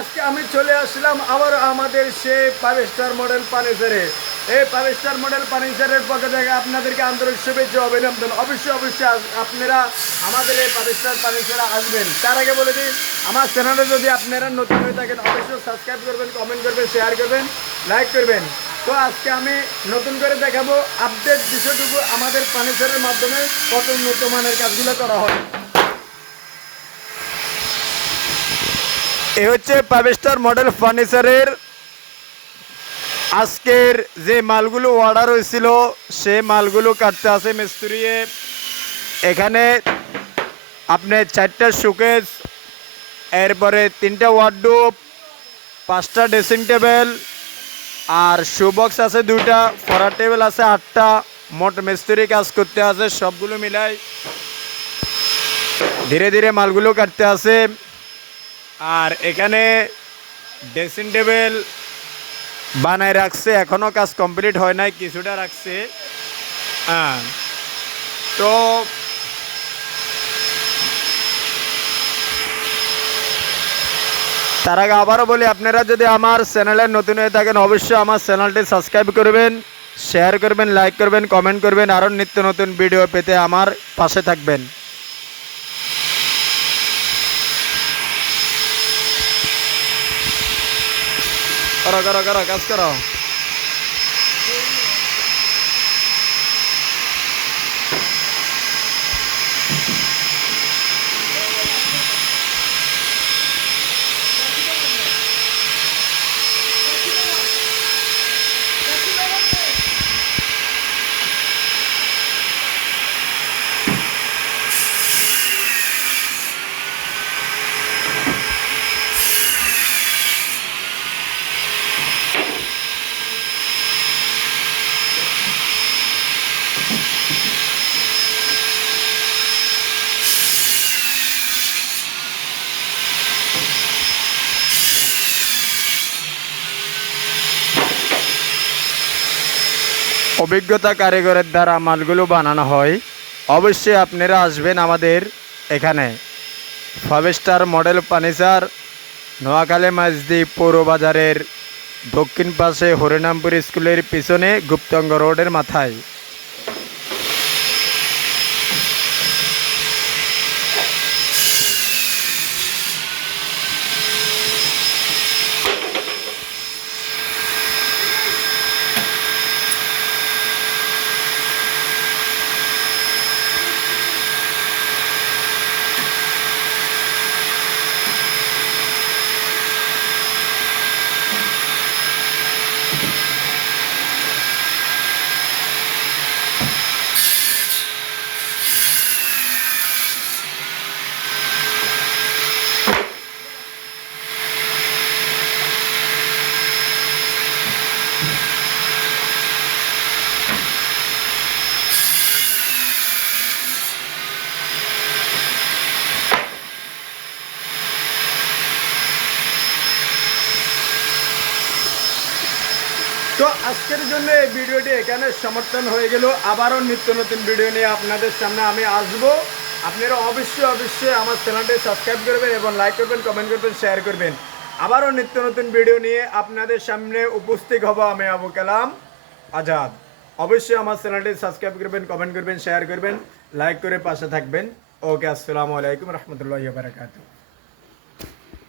আজকে আমি চলে আসলাম আবার আমাদের সেই ফাইভ স্টার মডেল ফার্নিচারে এই ফাইভ স্টার মডেল ফার্নিচারের পক্ষ থেকে আপনাদেরকে আন্তরিক শুভেচ্ছা অভিনন্দন। অবশ্যই অবশ্যই আপনারা আমাদের এই ফাইভ স্টার ফার্নিচারে আসবেন। তার আগে বলে দিই, আমার চ্যানেলে যদি আপনারা নতুন হয়ে থাকেন, অবশ্যই সাবস্ক্রাইব করবেন কমেন্ট করবেন শেয়ার করবেন লাইক করবেন। তো আজকে আমি নতুন করে দেখাবো আপডেট বিষয়টুকু আমাদের ফার্নিচারের মাধ্যমে কত উন্নত মানের কাজগুলো করা হয়। এ হচ্ছে ফাইভ মডেল ফার্নিচারের আজকের যে মালগুলো অর্ডার হয়েছিল, সে মালগুলো কাটতে আছে মিস্ত্রিয়ে। এখানে আপনি চারটা শোকেস এরপরে তিনটা ওয়ার্ডরোব পাঁচটা ড্রেসিং টেবিল আর শু বক্স আছে দুইটা ফরার টেবিল আছে আটটা, মোট মিস্ত্রি কাজ করতে আছে, সবগুলো মিলাই ধীরে ধীরে মালগুলো কাটতে আছে। আর এখানে ড্রেসিং টেবিল বানায় রাখছে এখনও কাজ কমপ্লিট হয় নাই, কিছুটা রাখছে। হ্যাঁ। তো তার আগে আবারও বলি, আপনারা যদি আমার চ্যানেলে নতুন হয়ে থাকেন, অবশ্যই আমার চ্যানেলটি সাবস্ক্রাইব করবেন, শেয়ার করবেন, লাইক করবেন, কমেন্ট করবেন, আরও নিত্য নতুন ভিডিও পেতে আমার পাশে থাকবেন। করো করো করো কাজ করো অভিজ্ঞতা কারিগরের দ্বারা মালগুলো বানানো হয়, অবশ্যই আপনারা আসবেন আমাদের এখানে। Five star model furniture Noakhali Majhdwip পৌর বাজারের দক্ষিণ পাশে হরিনামপুর স্কুলের পিছনে গুপ্তঙ্গ রোডের মাথায়। তো আজকের জন্য এই ভিডিওটি এখানে সমর্থন হয়ে গেল। আবারও নিত্য নতুন ভিডিও নিয়ে আপনাদের সামনে আমি আসব। আপনারা অবশ্যই অবশ্যই আমার চ্যানেলটি সাবস্ক্রাইব করবেন এবং লাইক করবেন, কমেন্ট করবেন, শেয়ার করবেন। আবারও নিত্য নতুন ভিডিও নিয়ে আপনাদের সামনে উপস্থিত হব আমি আবু কালাম আজাদ। অবশ্যই আমার চ্যানেলটি সাবস্ক্রাইব করবেন, কমেন্ট করবেন, শেয়ার করবেন, লাইক করে পাশে থাকবেন। ওকে, আসসালামু আলাইকুম রহমতুল্লাহ বারকাতু